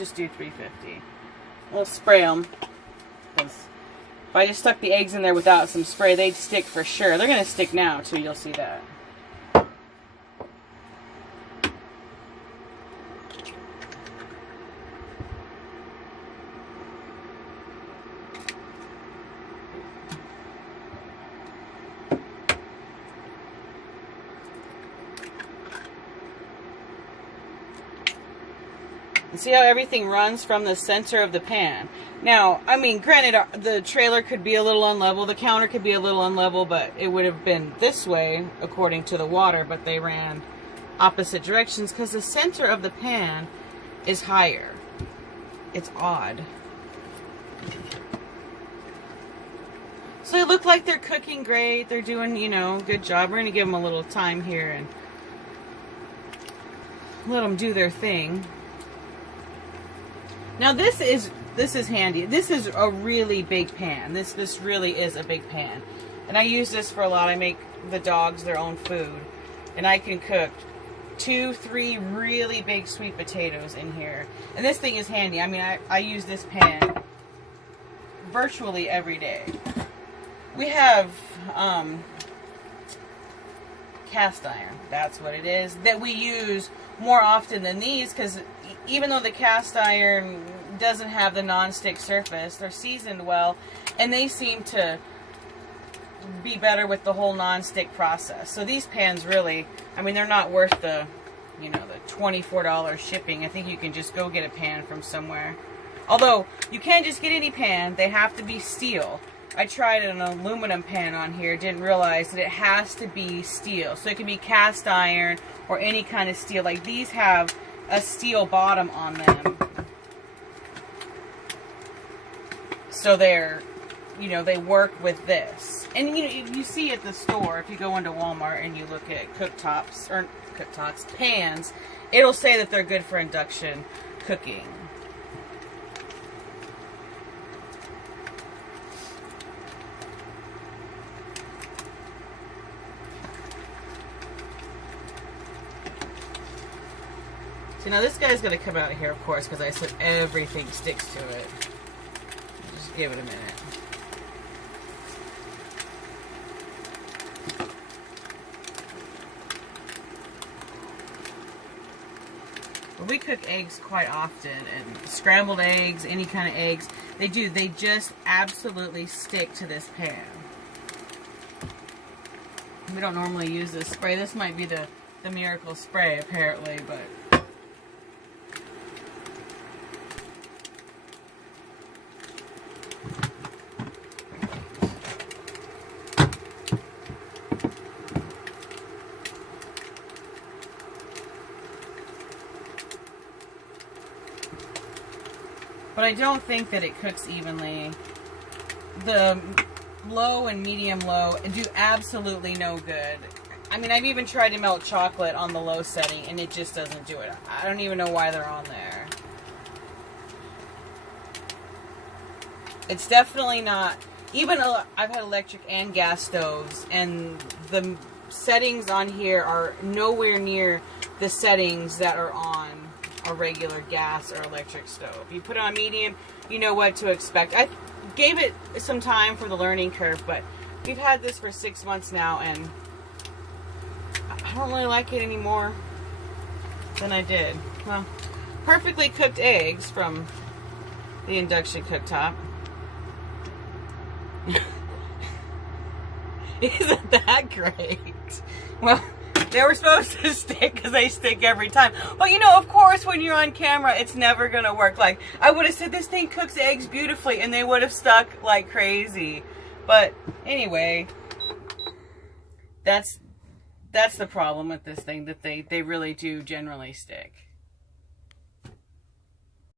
just do 350. We'll spray them. If I just stuck the eggs in there without some spray, they'd stick for sure. They're going to stick now, too. You'll see that. And see how everything runs from the center of the pan. Now, I mean, granted, the trailer could be a little unlevel, the counter could be a little unlevel, but it would have been this way according to the water, but they ran opposite directions because the center of the pan is higher. It's odd. So they look like they're cooking great. They're doing, you know, good job. We're going to give them a little time here and let them do their thing. Now this is handy. This is a really big pan. This really is a big pan. And I use this for a lot. I make the dogs their own food. And I can cook 2, 3 really big sweet potatoes in here. And this thing is handy. I mean, I use this pan virtually every day. We have cast iron. That's what it is. That we use more often than these because even though the cast iron doesn't have the non-stick surface, they're seasoned well, and they seem to be better with the whole non-stick process. So these pans really, I mean, they're not worth the, you know, the $24 shipping. I think you can just go get a pan from somewhere. Although, you can't just get any pan. They have to be steel. I tried an aluminum pan on here, didn't realize that it has to be steel. So it can be cast iron or any kind of steel. Like these have a steel bottom on them. So they're, you know, they work with this. And you know, you see at the store, if you go into Walmart and you look at pans, it'll say that they're good for induction cooking. So now this guy's going to come out of here, of course, because I said everything sticks to it. Just give it a minute. But we cook eggs quite often, and scrambled eggs, any kind of eggs, they just absolutely stick to this pan. We don't normally use this spray. This might be the miracle spray, apparently, but I don't think that it cooks evenly. The low and medium low do absolutely no good. I mean, I've even tried to melt chocolate on the low setting and it just doesn't do it. I don't even know why they're on there. It's definitely not, even I've had electric and gas stoves, and the settings on here are nowhere near the settings that are on a regular gas or electric stove. You put it on medium, you know what to expect. I gave it some time for the learning curve, but we've had this for 6 months now, and I don't really like it any more than I did. Well, perfectly cooked eggs from the induction cooktop. Isn't that great? Well, they were supposed to stick because they stick every time. But you know, of course, when you're on camera, it's never going to work. Like, I would have said this thing cooks eggs beautifully and they would have stuck like crazy. But anyway, that's the problem with this thing, that they really do generally stick.